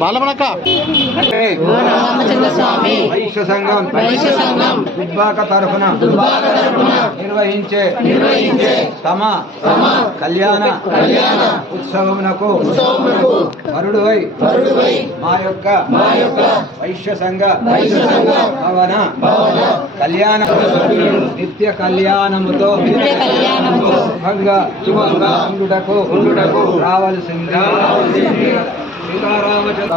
బాలమనక వైశ్య సంఘం దుబ్బాక తరఫున నిర్వహించే తమ కళ్యాణ ఉత్సవమునకు వరుడువై మా యొక్క వైశ్య సంఘ భవన కళ్యాణ నిత్య కళ్యాణముతో సుఖంగా ఉండుటకు రావలసింది సీతారామచంద్ర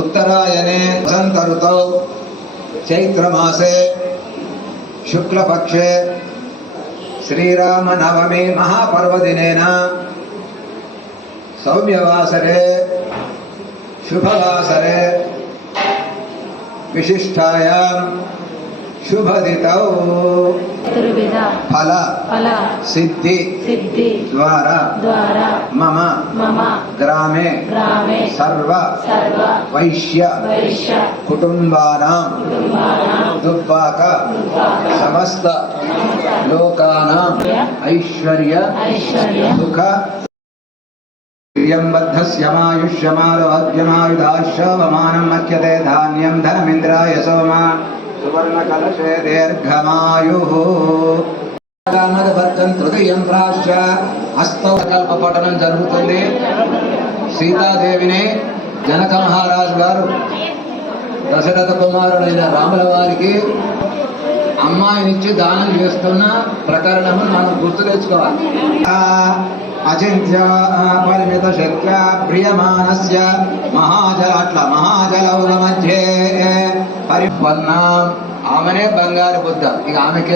उत्तरायणे वसंत ऋतौ चैत्रमासे शुक्लपक्षे श्रीरामनवमी महापर्वदिनेन सौम्यवासरे शुभवासरे विशिष्टायां शुभदितौ फल सिद्धि द्वारा मम ग्रामे सर्व वैश्य कुटुंबानां दुब्बाक समस्त लोकानां ऐश्वर्य सुख यंबद्धस्यमायुष्यमारोग्यमायुधाश्यवमानं मच्यते धान्यं धनमिन्द्राय सोमा सुवर्णकलशे दीर्घमायुः रामदभर्गं तृतीयं प्राच्य हस्तकल्प पठनं जరుగుతుంది సీతాదేవిని జనక మహారాజు గారు దశరథ కుమారుడైన రాముల వారికి అమ్మాయినిచ్చి దానం చేస్తున్న ప్రకరణము మనం గుర్తు తెచ్చుకోవాలి. అచింత్య పరిమిత శక్య ప్రియమానస్య మహాజల మహాజలౌల మధ్యే పరిపన్న ఆమెనే బంగారు బుద్ధ. ఇక ఆమెకి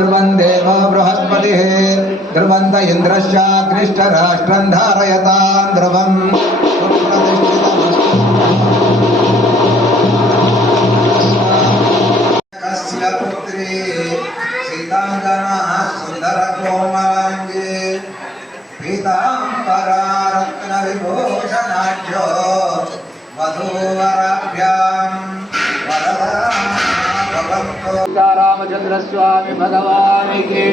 ధ్రువం దేవ బృహస్పతి ధ్రువంత ఇంద్రశ్చాగ్నిష్ట రాష్ట్రం ధారయతాం ధ్రువం పుత్రి సీతాంగన సుందర కోమలాంగి పీతాంబరా రత్న విభూషణాఢ్యో వధూవరాభ్యాం రామచంద్ర స్వామి భగవానికి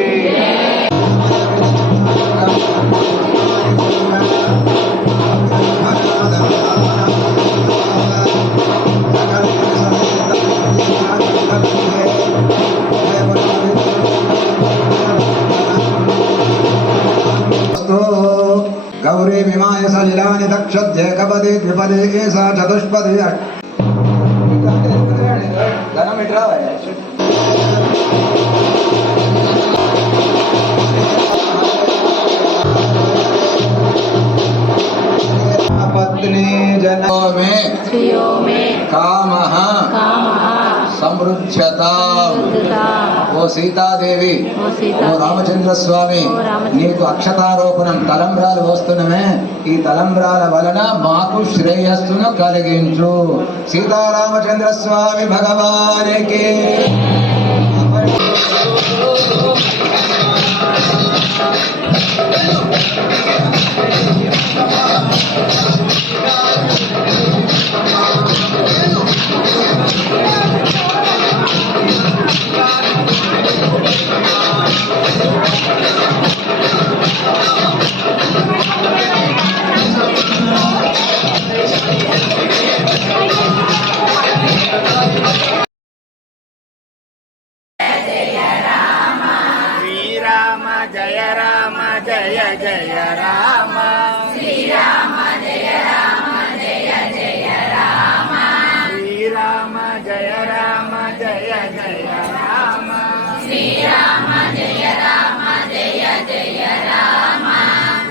గౌరీ విమాయ సలిలాని దక్షద్యేకపదే ద్విపదే ఏసా చతుష్పదే पत्नी जनों में कामः समृद्धता ఓ సీతాదేవి ఓ రామచంద్ర స్వామి నీకు అక్షతారోపణం తలంబ్రాలు వస్తున్నమే ఈ తలంబ్రాల వలన మాకు శ్రేయస్సును కలిగించు సీతారామచంద్ర స్వామి భగవానికి జయ రామ జయ జయ రామ శ్రీరామ జయ రామ జయ జయ రామ శ్రీరామ జయ రామ జయ జయ రామ శ్రీరామ జయ రామ జయ జయ రామ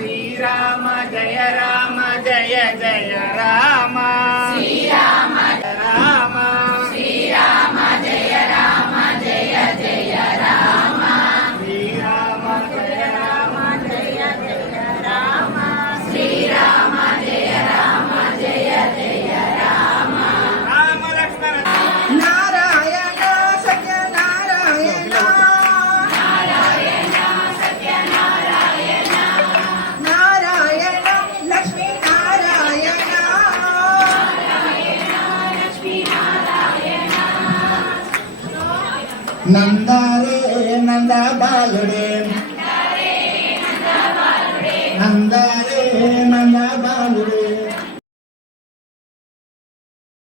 శ్రీరామ జయ రామ జయ జయ రామ శ్రీరామ రామ శ్రీరామ జయ రామ జయ జయ రామ శ్రీరామ జయ రామ జయ జయ రామ రామ లక్ష్మణ నారాయణ సత్యనారాయణ నారాయణ సత్యనారాయణ నారాయణ లక్ష్మీ నారాయణ నారాయణ లక్ష్మీ నారాయణ నందారే నంద బాలుడే నంద